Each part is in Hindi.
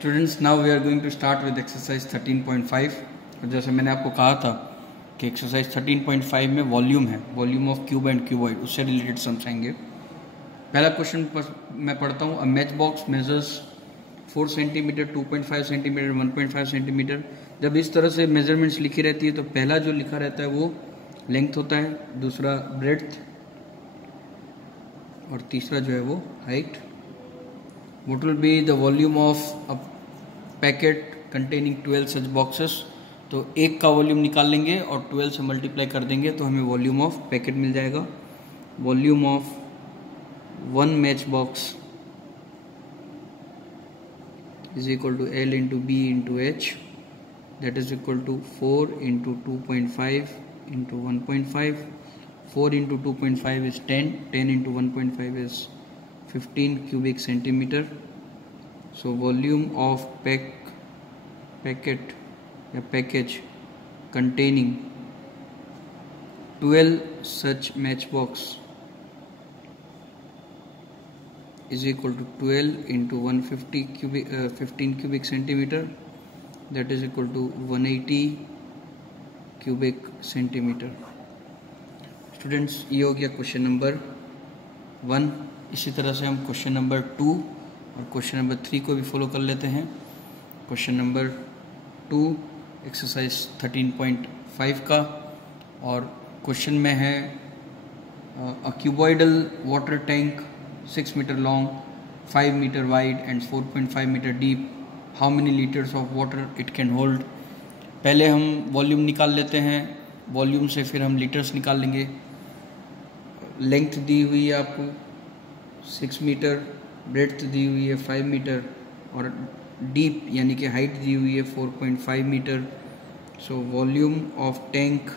Students, now we are going to start with exercise 13.5। और जैसे मैंने आपको कहा था कि एक्सरसाइज 13.5 में वॉल्यूम है, volume of cube and cuboid, उससे रिलेटेड समझाएंगे। पहला क्वेश्चन मैं पढ़ता हूँ। A match box measures 4 centimetre, 2.5 centimetre, 1.5 centimetre. जब इस तरह से मेजरमेंट्स लिखी रहती है तो पहला जो लिखा रहता है वो लेंथ होता है, दूसरा ब्रेड्थ और तीसरा जो है वो height. What will be the volume of a packet containing 12 such boxes? तो एक का वॉल्यूम निकाल लेंगे और 12 से मल्टीप्लाई कर देंगे तो हमें वॉल्यूम ऑफ पैकेट मिल जाएगा। Volume of one match box is equal to L into B into H, that is equal to 4 into 2.5 into 1.5। 4 into 2.5 is 10, 10 into 1.5 is 15 cubic centimeter. So volume of packet या package containing 12 such matchbox is equal to 12 into 150 cubic 15 cubic centimeter, that is equal to 180 cubic centimeter. Students, ये हो गया क्वेश्चन नंबर 1। इसी तरह से हम क्वेश्चन नंबर 2 और क्वेश्चन नंबर 3 को भी फॉलो कर लेते हैं। क्वेश्चन नंबर 2 एक्सरसाइज 13.5 का, और क्वेश्चन में है a cuboidal water tank 6 metre long, 5 metre wide and 4.5 metre deep, how many litres of water it can hold. पहले हम वॉल्यूम निकाल लेते हैं, वॉल्यूम से फिर हम लीटर्स निकाल लेंगे। लेंथ दी हुई है आपको 6 मीटर, ब्रेड्थ दी हुई है 5 मीटर और डीप यानी कि हाइट दी हुई है 4.5 metre. So volume of tank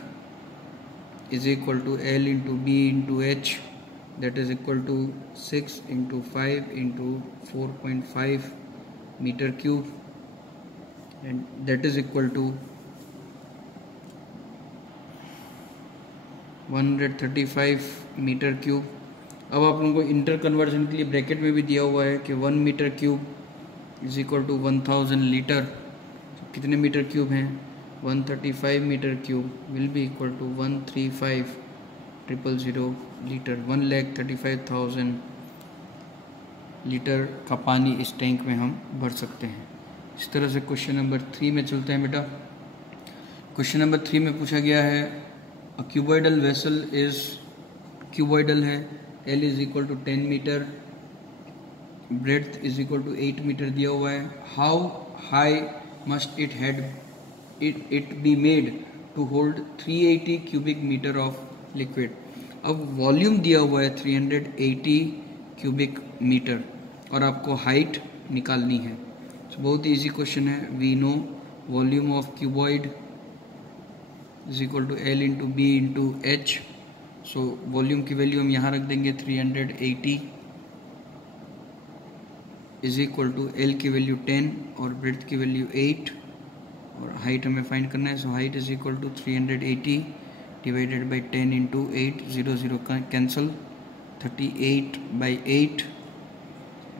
is equal to L into B into H, that is equal to 6 into 5 into 4.5 metre cube, and that is equal to 135 metre cube. अब आप लोगों को इंटर कन्वर्जन के लिए ब्रैकेट में भी दिया हुआ है कि 1 metre cube is equal to 1000 litre. तो कितने मीटर क्यूब हैं? 135 metre cube will be equal to 135,000 litre. 1,35,000 litre का पानी इस टैंक में हम भर सकते हैं। इस तरह से क्वेश्चन नंबर 3 में चलते हैं बेटा। क्वेश्चन नंबर 3 में पूछा गया है a cuboidal vessel is, cuboidal है, L is equal to 10 metre, breadth is equal to 8 metre दिया हुआ है। How high must it be made to hold 380 cubic metre of liquid. अब वॉल्यूम दिया हुआ है 380 क्यूबिक मीटर और आपको हाइट निकालनी है। तो बहुत ईजी क्वेश्चन है। We know volume of cuboid is equal to L into B into H. So volume की वैल्यू हम यहाँ रख देंगे 380 इज इक्वल टू L की वैल्यू 10 और ब्रेड्थ की वैल्यू 8 और हाइट हमें फाइंड करना है। So height is equal to 380 divided by 10 into 8, 0 0 cancel, 38 by 8।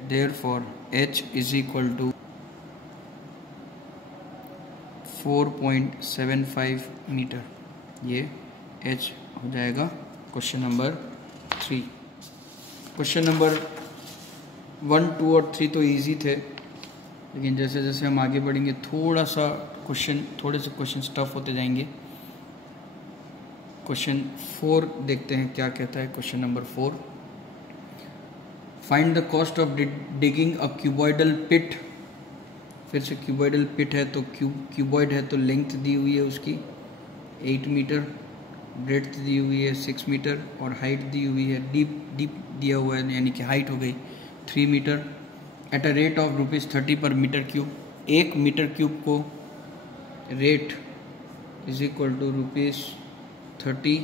Therefore H is equal to 4.75 metre. ये H हो जाएगा क्वेश्चन नंबर 3। क्वेश्चन नंबर 1, 2 और 3 तो इजी थे, लेकिन जैसे जैसे हम आगे बढ़ेंगे थोड़े से क्वेश्चन टफ होते जाएंगे। क्वेश्चन 4 देखते हैं क्या कहता है। Question number 4, find the cost of digging a cuboidal pit. फिर से क्यूबॉइडल पिट है तो क्यूबॉइड है तो लेंथ दी हुई है उसकी 8 मीटर, ब्रेड्थ दी हुई है 6 मीटर और हाइट दी हुई है, डीप दिया हुआ है यानी कि हाइट हो गई 3 metre. At a rate of ₹30 per metre cube. 1 metre cube को rate is equal to ₹30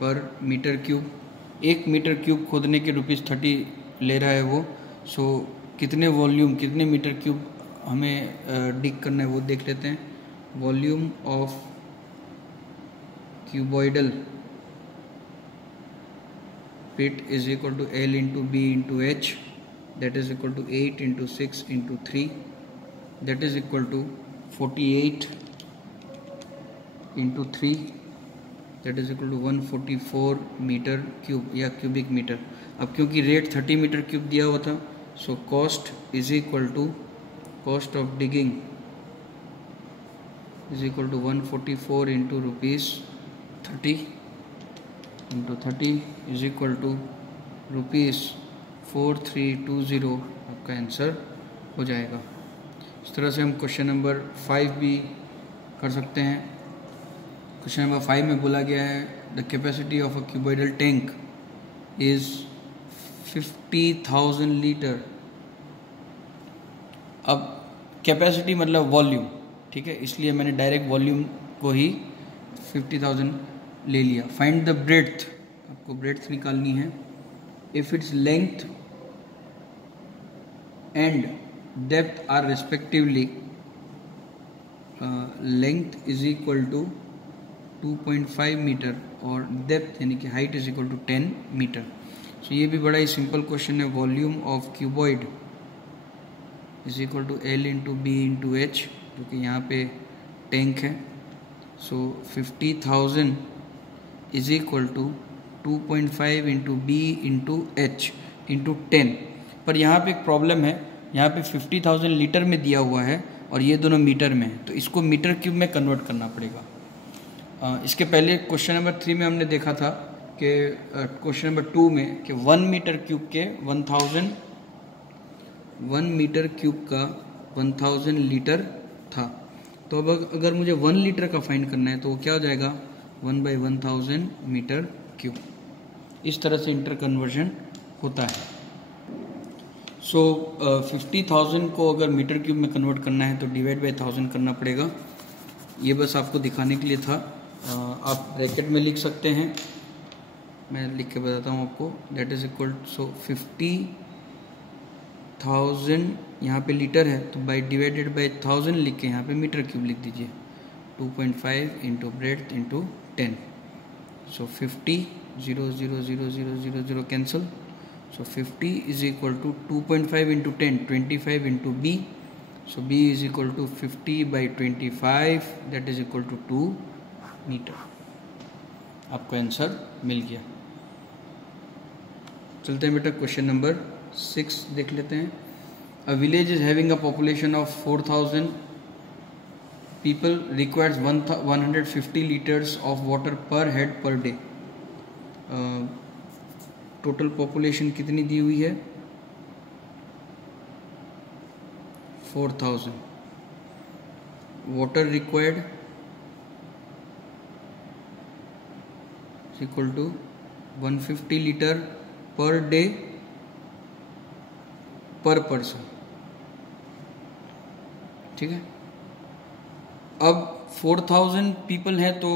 per metre cube. 1 metre cube खोदने के ₹30 ले रहा है वो। सो कितने वॉल्यूम, कितने मीटर क्यूब हमें डिग करना है वो देख लेते हैं। Volume of cuboidal pit is equal to L into B into H, that is equal to 8 into 6 into 3, that is equal to 48 into 3, that is equal to 144 metre cube या क्यूबिक मीटर। अब क्योंकि रेट 30 मीटर क्यूब दिया हुआ था, so cost is equal to cost of digging is equal to 144 into rupees 30 into 30 is equal to rupees 4320। आपका आंसर हो जाएगा। इस तरह से हम क्वेश्चन नंबर 5 भी कर सकते हैं। क्वेश्चन नंबर 5 में बोला गया है the capacity of a cuboidal tank is 50,000 litre. अब कैपेसिटी मतलब वॉल्यूम, ठीक है, इसलिए मैंने डायरेक्ट वॉल्यूम को ही 50,000 ले लिया। फाइंड द ब्रेड्थ, आपको ब्रेड्थ निकालनी है। If it's length and depth are respectively length is equal to 2.5 metre और डेप्थ यानी कि height is equal to 10 metre. So ये भी बड़ा ही सिंपल क्वेश्चन है। Volume of cuboid is equal to L into B into H, जो कि यहाँ पे टैंक है। So 50,000 is equal to 2.5 into B into H into 10। पर यहाँ पे एक प्रॉब्लम है, यहाँ पे 50,000 लीटर में दिया हुआ है और ये दोनों मीटर में है, तो इसको मीटर क्यूब में कन्वर्ट करना पड़ेगा। इसके पहले क्वेश्चन नंबर 3 में हमने देखा था कि क्वेश्चन नंबर 2 में कि 1 मीटर क्यूब के 1 मीटर क्यूब का 1000 लीटर था। तो अब अगर मुझे 1 लीटर का फाइंड करना है तो वो क्या हो जाएगा 1/1000 मीटर क्यूब। इस तरह से इंटर कन्वर्जन होता है। सो 50,000 को अगर मीटर क्यूब में कन्वर्ट करना है तो डिवाइड बाई 1000 करना पड़ेगा। ये बस आपको दिखाने के लिए था। आप ब्रैकेट में लिख सकते हैं, मैं लिख के बताता हूँ आपको। दैट इज इक्वल सो 50,000 यहाँ पे लीटर है तो बाई डिवाइडेड बाई 1000 लिख के यहाँ पे मीटर क्यूब लिख दीजिए। 2.5 into breadth into 10। So 50 0 0 0 0 0 0 cancel. So 50 is equal to 2.5 into 10 25 into B. So B is equal to 50 by 25, that is equal to 2 metre. आपको आंसर मिल गया। चलते हैं बेटा क्वेश्चन नंबर 6 देख लेते हैं। A village is having a population of 4,000 people, requires 150 liters of water per head per day। Total population कितनी दी हुई है 4,000। Water required equal to 150 litre per day per person, ठीक है। अब 4,000 पीपल हैं तो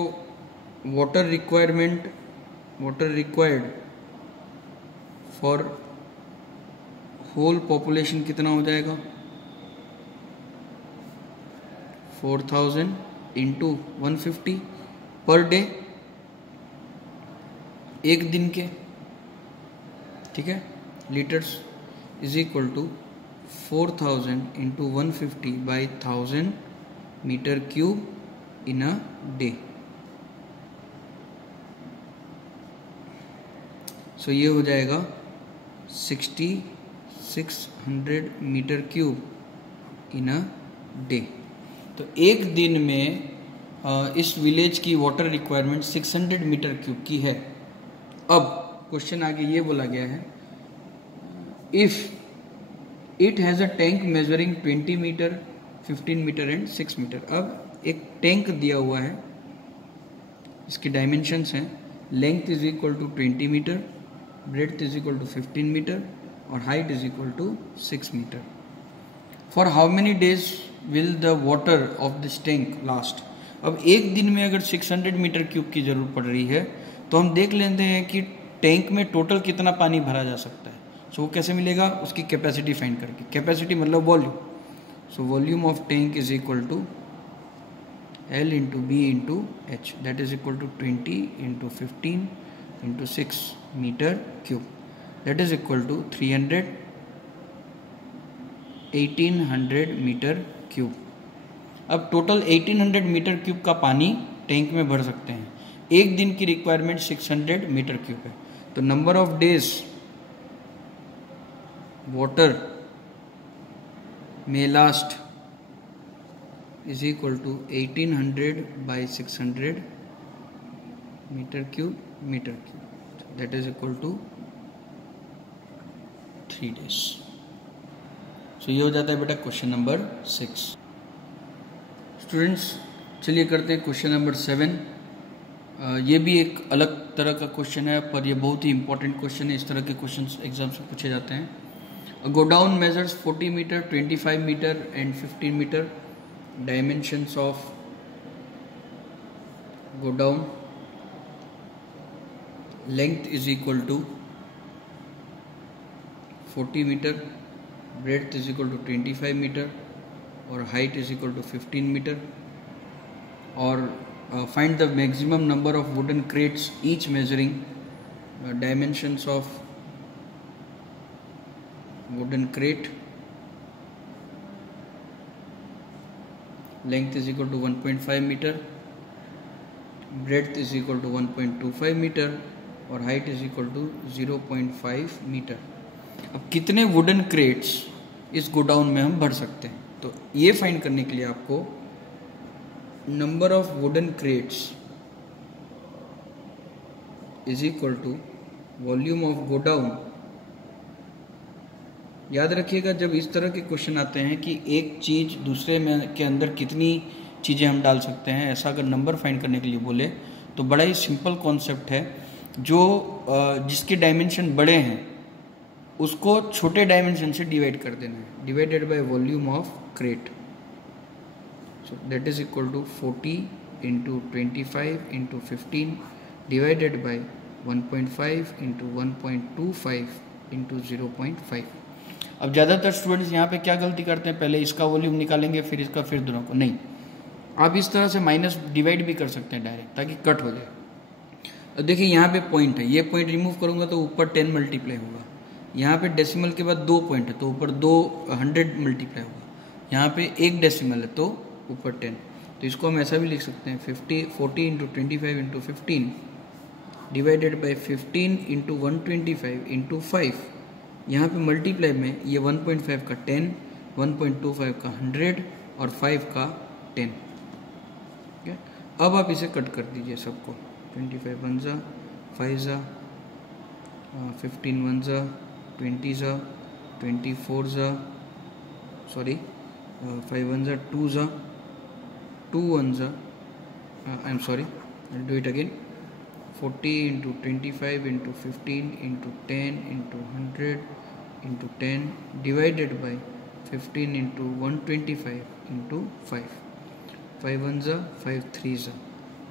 water required for whole population कितना हो जाएगा 4,000 इंटू 150 पर डे, एक दिन के, ठीक है, litres is equal to 4,000 into 150 by 1000 metre cube in a day. So ये हो जाएगा 6600 metre cube in a day. तो एक दिन में इस विलेज की वाटर रिक्वायरमेंट 600 मीटर क्यूब की है। अब क्वेश्चन आगे ये बोला गया है if it has a tank measuring 20 metre 15 metre and 6 metre. अब एक टैंक दिया हुआ है, इसकी डायमेंशंस हैं length is equal to 20 metre, breadth is equal to 15 metre और height is equal to 6 metre. For how many days will the water of this tank last. अब एक दिन में अगर 600 मीटर क्यूब की ज़रूरत पड़ रही है तो हम देख लेते हैं कि टैंक में टोटल कितना पानी भरा जा सकता है। सो वो कैसे मिलेगा, उसकी कैपेसिटी फाइंड करके। कैपेसिटी मतलब volume. So volume of tank is equal to L into B into H, that is equal to 20 into 15 into 6 metre cube, that is equal to 300 1800 metre cube. अब टोटल 1800 मीटर क्यूब का पानी टैंक में भर सकते हैं। एक दिन की रिक्वायरमेंट 600 मीटर क्यूब है। तो number of days water may last is equal to 1800 by 600 meter cube, that is equal to 3 days। सो ये हो जाता है बेटा क्वेश्चन नंबर 6। स्टूडेंट्स चलिए करते हैं क्वेश्चन नंबर 7। ये भी एक अलग तरह का क्वेश्चन है, पर ये बहुत ही इंपॉर्टेंट क्वेश्चन है। इस तरह के क्वेश्चन एग्जाम्स में पूछे जाते हैं। A godown measures 40 meter, 25 meter and 15 meter. Dimensions of godown: length is equal to 40 meter, breadth is equal to 25 meter, or height is equal to 15 meter. Or find the maximum number of wooden crates, each measuring dimensions of wooden crate: length is equal to 1.5 meter, breadth is equal to 1.25 meter, और height is equal to 0.5 meter। अब कितने वुडन क्रेट्स इस गोडाउन में हम भर सकते हैं? तो ये फाइंड करने के लिए आपको number of wooden crates is equal to volume of godown. याद रखिएगा, जब इस तरह के क्वेश्चन आते हैं कि एक चीज़ दूसरे में के अंदर कितनी चीज़ें हम डाल सकते हैं, ऐसा अगर नंबर फाइंड करने के लिए बोले तो बड़ा ही सिंपल कॉन्सेप्ट है। जो जिसके डायमेंशन बड़े हैं उसको छोटे डायमेंशन से डिवाइड कर देना है, divided by volume of crate. So that is equal to 40 into 25 into 15 divided by 1.5 into 1.25 into 0.5। अब ज़्यादातर स्टूडेंट्स यहाँ पे क्या गलती करते हैं, पहले इसका वॉल्यूम निकालेंगे फिर इसका फिर दोनों को। नहीं, आप इस तरह से माइनस डिवाइड भी कर सकते हैं डायरेक्ट, ताकि कट हो जाए। अब देखिए यहाँ पे पॉइंट है, ये पॉइंट रिमूव करूँगा तो ऊपर 10 मल्टीप्लाई होगा। यहाँ पे डेसिमल के बाद 2 पॉइंट है तो ऊपर 200 मल्टीप्लाई होगा। यहाँ पे 1 डेसिमल है तो ऊपर 10। तो इसको हम ऐसा भी लिख सकते हैं 40 into 25 into 15 divided by 15 into 125 into 5। यहाँ पे मल्टीप्लाई में ये 1.5 का 10, 1.25 का 100 और 5 का 10। ठीक है, अब आप इसे कट कर दीजिए सबको। 25 वन जा 5 जा, 15 वन जा 20 जा, 24 जा, सॉरी 5 वन जा 2 जा, 2 वन जा, I am sorry, I do it again. 40 into 25 into 15 into 10 into 100 into 10 divided by 15 into 125 into 5। 5 one जा 5 3 जा,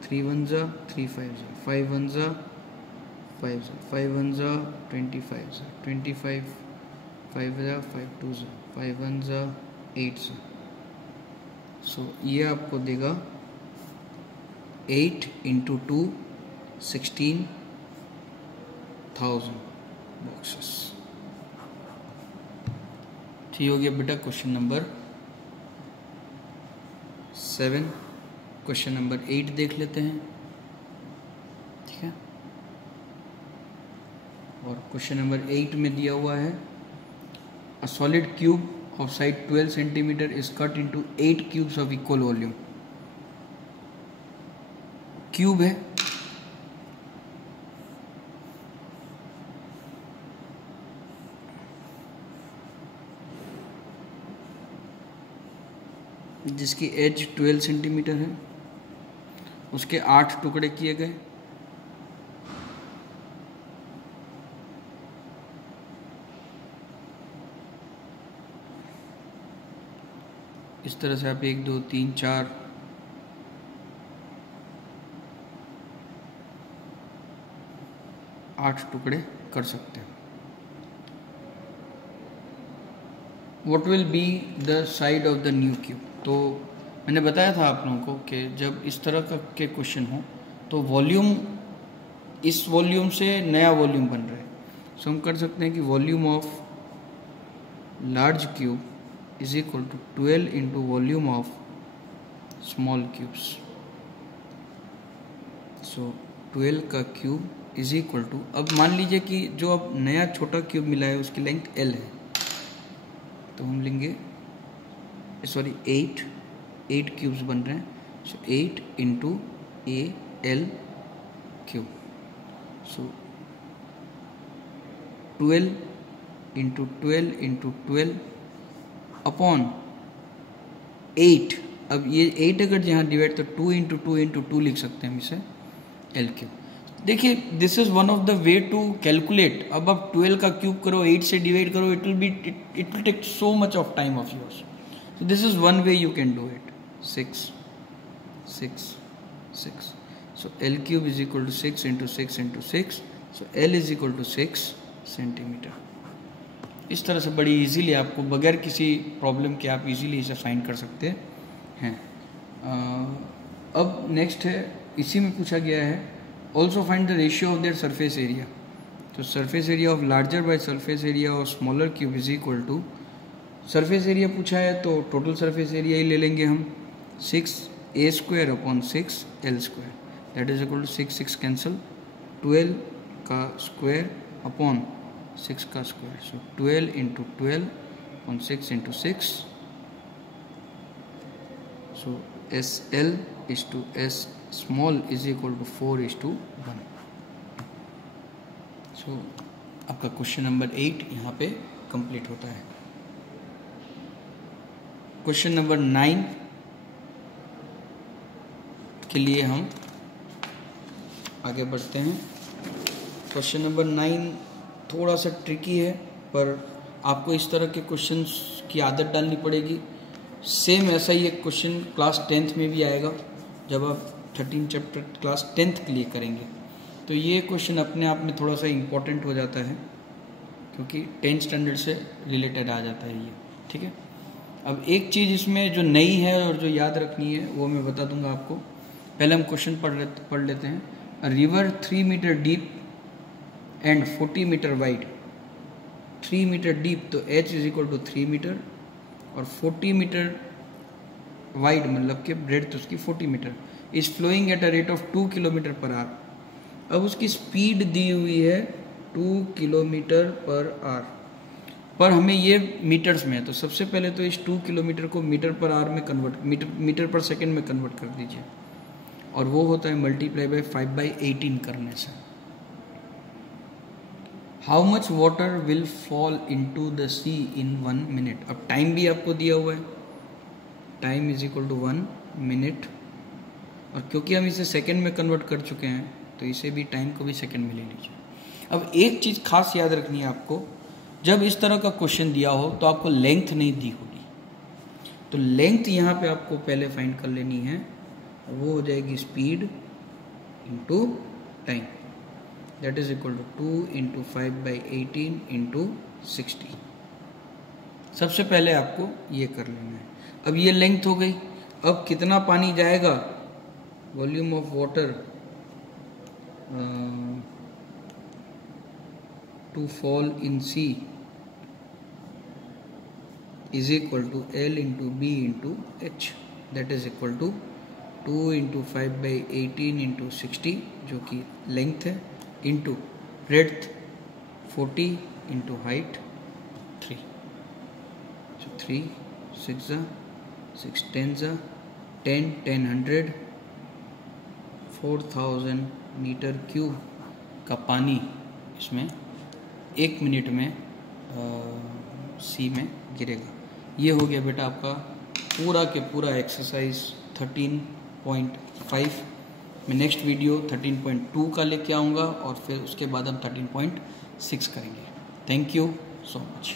3 वन जा 3 5 जा, 5 वन जा 5 जा, 5 वन जा 25 जा, 25 5 जा 5 2 जा, 5 वन जा 8 जा। सो ये आपको देगा 8 इंटू 2 16,000 बॉक्सेस। ठीक हो गया बेटा क्वेश्चन नंबर 7। क्वेश्चन नंबर 8 देख लेते हैं। ठीक है, और क्वेश्चन नंबर 8 में दिया हुआ है a solid cube of side 12 centimetre is cut into 8 cubes of equal volume. Cube है, जिसकी एज 12 सेंटीमीटर है, उसके 8 टुकड़े किए गए। इस तरह से आप 1 2 3 4 8 टुकड़े कर सकते हैं। What will be the side of the new cube? तो मैंने बताया था आप लोगों को कि जब इस तरह का के क्वेश्चन हो तो वॉल्यूम, इस वॉल्यूम से नया वॉल्यूम बन रहा है। सो हम कर सकते हैं कि volume of large cube is equal to 12 into volume of small cubes. So 12 का क्यूब इज इक्वल टू, अब मान लीजिए कि जो अब नया छोटा क्यूब मिला है उसकी लेंथ L है, तो हम लेंगे सॉरी 8 क्यूब्स बन रहे हैं। सो 8 इंटू AL क्यूब। सो 12 इंटू 12 इंटू 12 अपॉन 8। अब ये 8 अगर जहाँ डिवाइड, तो 2 इंटू 2 इंटू 2 लिख सकते हैं हम इसे L क्यूब। देखिए this is one of the way to calculate. अब आप 12 का क्यूब करो, 8 से डिवाइड करो, it will take so much of time of yours. So this is one way you can do it. 6 6 6। So L cube is equal to 6 into 6 into 6। So L is equal to 6 centimetre. इस तरह से बड़ी इजीली आपको बगैर किसी प्रॉब्लम के आप इजीली इसे फाइंड कर सकते हैं। अब नेक्स्ट है, इसी में पूछा गया है also find the ratio of their surface area. तो surface area of larger by surface area of smaller cube is equal to, surface area पूछा है तो टोटल सरफेस एरिया ही ले लेंगे हम, 6a square upon 6l square, that is equal to 6 cancel, 12 का स्क्वायर अपॉन 6 का square. So 12 into 12 upon 6 into 6। So SL is to S small is equal to 4:1। सो आपका क्वेश्चन नंबर 8 यहाँ पे कंप्लीट होता है। क्वेश्चन नंबर 9 के लिए हम आगे बढ़ते हैं। क्वेश्चन नंबर 9 थोड़ा सा ट्रिकी है, पर आपको इस तरह के क्वेश्चंस की आदत डालनी पड़ेगी। सेम ऐसा ही एक क्वेश्चन क्लास 10th में भी आएगा जब आप 13 चैप्टर क्लास 10th के लिए करेंगे। तो ये क्वेश्चन अपने आप में थोड़ा सा इम्पोर्टेंट हो जाता है क्योंकि 10th स्टैंडर्ड से रिलेटेड आ जाता है ये, ठीक है। अब एक चीज़ इसमें जो नई है और जो याद रखनी है वो मैं बता दूंगा आपको। पहले हम क्वेश्चन पढ़ लेते हैं। A river 3 metre deep and 40 metre wide. 3 metre deep तो H is equal to 3 metre और 40 मीटर वाइड मतलब कि ब्रेड्थ उसकी 40 metre, is flowing at a rate of 2 kilometre per hour. अब उसकी स्पीड दी हुई है 2 किलोमीटर पर आवर, पर हमें ये मीटर्स में है। तो सबसे पहले तो इस 2 किलोमीटर को मीटर पर आवर में कन्वर्ट, मीटर पर सेकेंड में कन्वर्ट कर दीजिए, और वो होता है मल्टीप्लाई बाय 5/18 करने से। How much water will fall into the sea in 1 minute. अब टाइम भी आपको दिया हुआ है, time is equal to 1 minute, और क्योंकि हम इसे सेकंड में कन्वर्ट कर चुके हैं तो इसे भी टाइम को भी सेकंड में ले लीजिए। अब एक चीज़ खास याद रखनी है आपको, जब इस तरह का क्वेश्चन दिया हो तो आपको लेंथ नहीं दी होगी, तो लेंथ यहाँ पे आपको पहले फाइंड कर लेनी है, वो हो जाएगी speed into time, that is equal to 2 into 5/18 into 60। सबसे पहले आपको ये कर लेना है। अब ये लेंथ हो गई। अब कितना पानी जाएगा, volume of water to fall in sea is equal to L into B into H, that is equal to 2 into 5/18 into 60 जो कि लेंथ है, into breadth 40 into height 3। So 3 6 6 10 10 10 100 4000 metre cube का पानी इसमें 1 मिनट में सी में गिरेगा। ये हो गया बेटा आपका पूरा के पूरा एक्सरसाइज 13.5। मैं नेक्स्ट वीडियो 13.2 का लेके आऊँगा और फिर उसके बाद हम 13.6 करेंगे। Thank you so much.